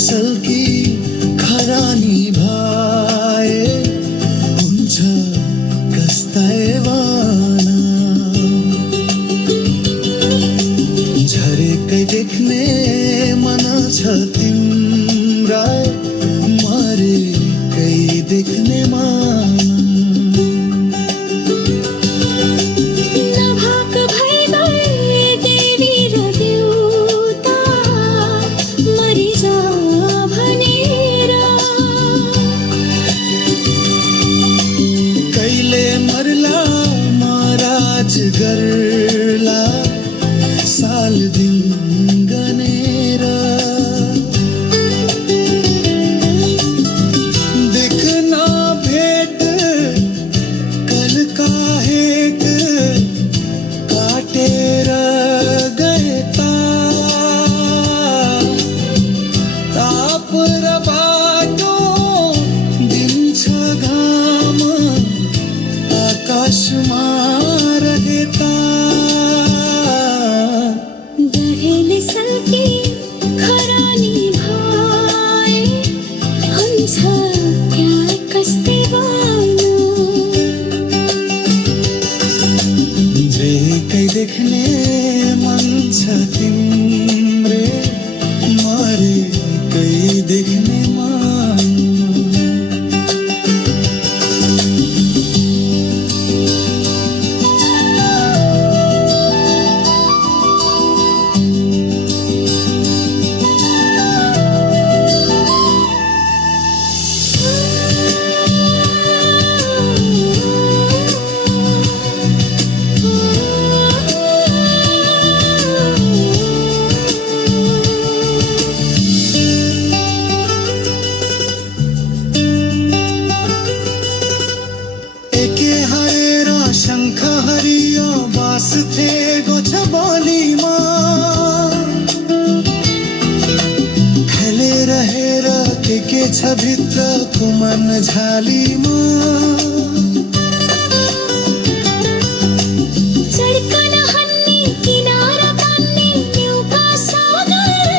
सल्की खरानी भाए हुन्छ कस्ता वाना झरेकै देख्ने मन छ तिम्रा मरेकै देख्ने मन गर्ला साल दिन गनेर देखना भेट कल काहेक काटेर गए ताप र बाटो दिन्छ घाम आकाशमा गहेले सल्की खरानी भाए हुन्छ क्या कस्ते वाना जेकै देख्ने मन छ तिम्रे मरेकै देख्ने मन शंख हरियो बास थे गोछ बोलीमा खेले रहेर के छ भित्र कुमन झालीमा चड्कन हन्ने किनारा तान्ने न्युका सागर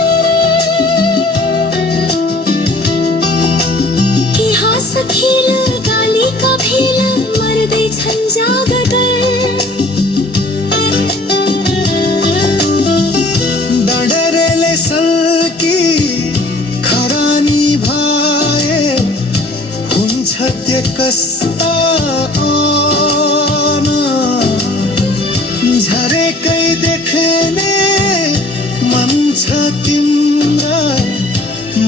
के हाँस खेल गाली का भेल मर्दै छन् जागगर डढरेले सल्की खरानी भाए हुन्छ त्यो कस्ता झरेकै देख्ने मन छ तिम्रा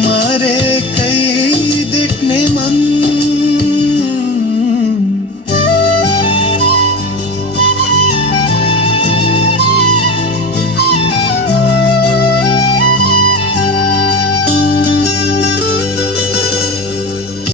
मरेकै